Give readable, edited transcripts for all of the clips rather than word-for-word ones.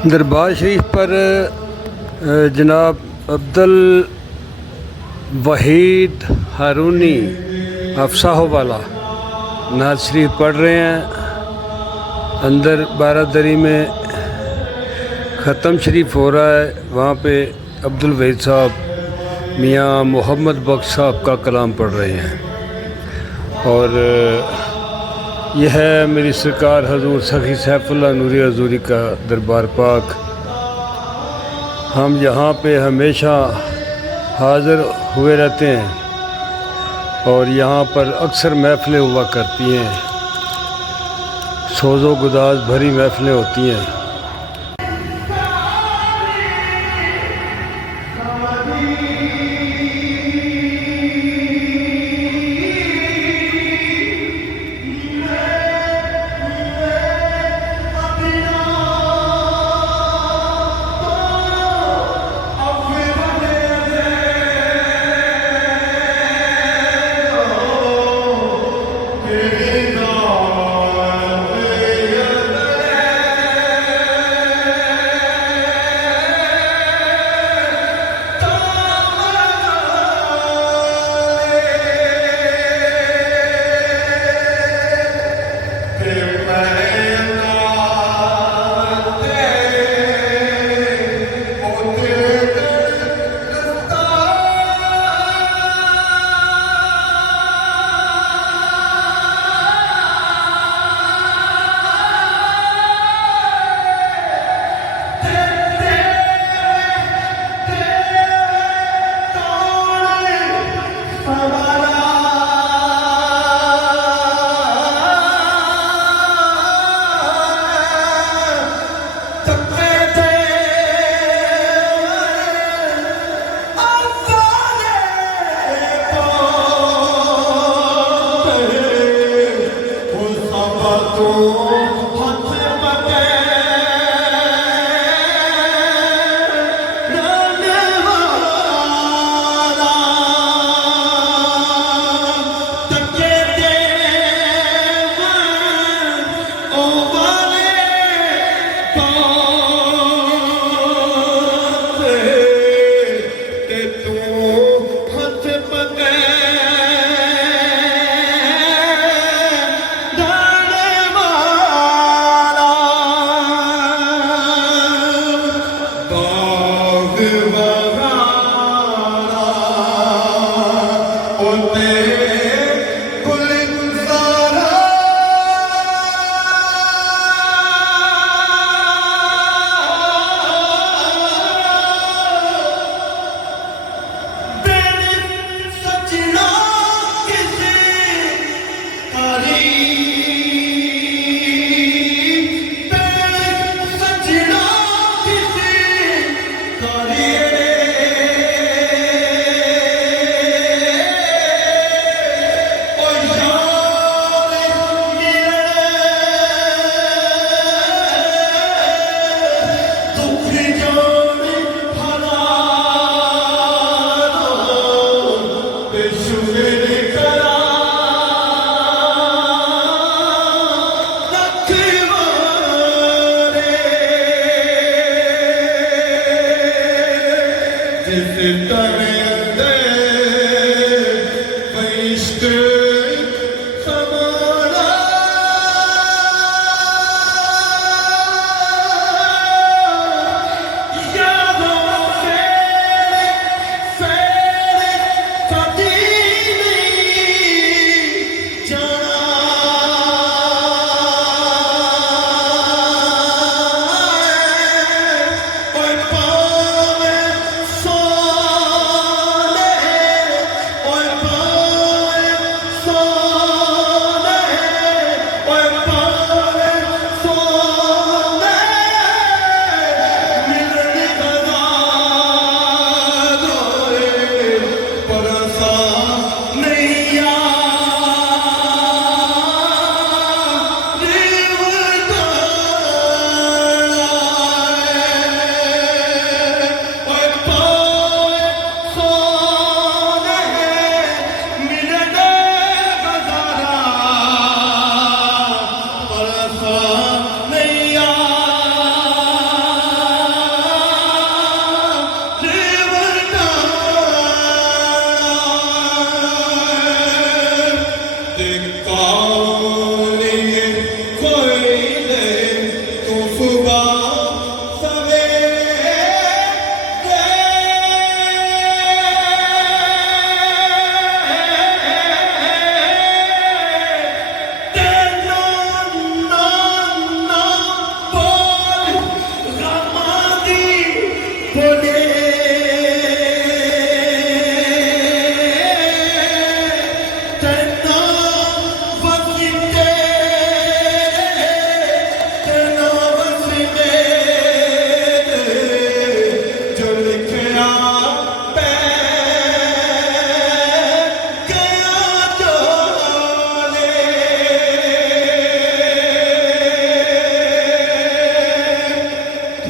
दरबार शरीफ पर जनाब अब्दुल वहीद हारूनी अफसाहोवाला नात शरीफ पढ़ रहे हैं। अंदर बारादरी में ख़त्म शरीफ हो रहा है, वहाँ पे अब्दुल वहीद साहब मियाँ मोहम्मद बख्श साहब का कलाम पढ़ रहे हैं। और यह है मेरी सरकार हजूर सखी सैफुल्लाह नूरी हजूरी का दरबार पाक। हम यहाँ पे हमेशा हाज़िर हुए रहते हैं और यहाँ पर अक्सर महफ़िलें हुआ करती हैं, सोज़ो गुदाज भरी महफ़िलें होती हैं।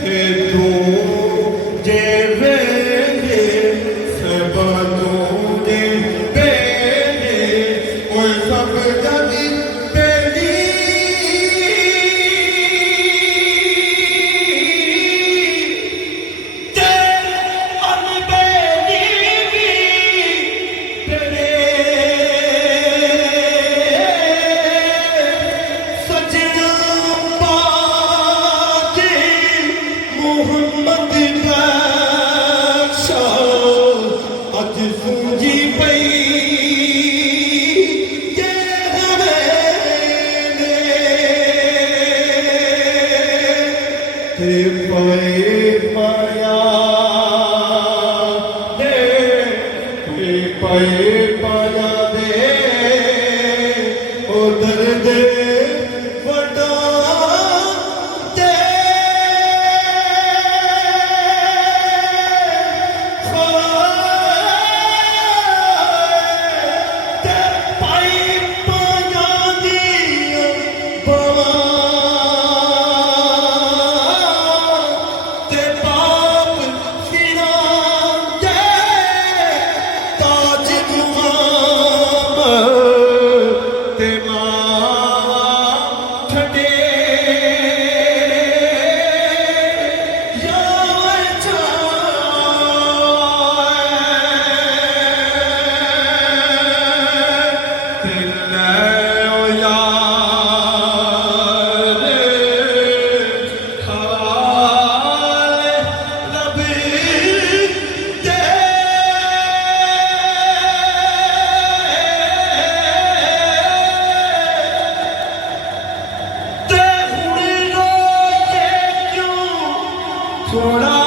ਤੇ ਤੂੰ ਜੇ ਵੇਲੇ ਸਭ ਤੂੰ ਜੇ ਵੇਲੇ ਓਏ ਸਭ ਜਦੀ ਤੇਰੀ ਤੇ ਅਨਬੇਲੀ ਵੀ ਤੇਰੇ ਸਜਣਾ ਪਾਕੇ ਮੁਹੰਮਦ ਬਖਸ਼ਾ ਅੱਜ ਸੂਝੀ ਪਈ ਜੇ ਹਵੇਲੇ ਤੇ ਪਏ ਪਾਇਆ ਦੇ ਤੇ ਪਏ ਪਾਇਆ ਦੇ ਉਹ ਦਰਦ ਵਡਾ ਦੇ ਤੇ ਪਾਈ ਪਾਇਆ ਦੀਆਂ ਬਾਵਾਂ ਤੇ ਬਾਪ ਸਿਰਾਂ ਦੇ ਤਾਜ ਦੁਆਮ ਤੇ ਮਾਂ ਛੱਡੇ ਯਾਰ ਤੇ ਲੈ ਓ ਯਾਰ ਹਵਾਲੇ ਨਬੀ ਦੇ ਤੇ ਹੁਣ ਰੋਏ ਕਿਉਂ ਥੋੜਾ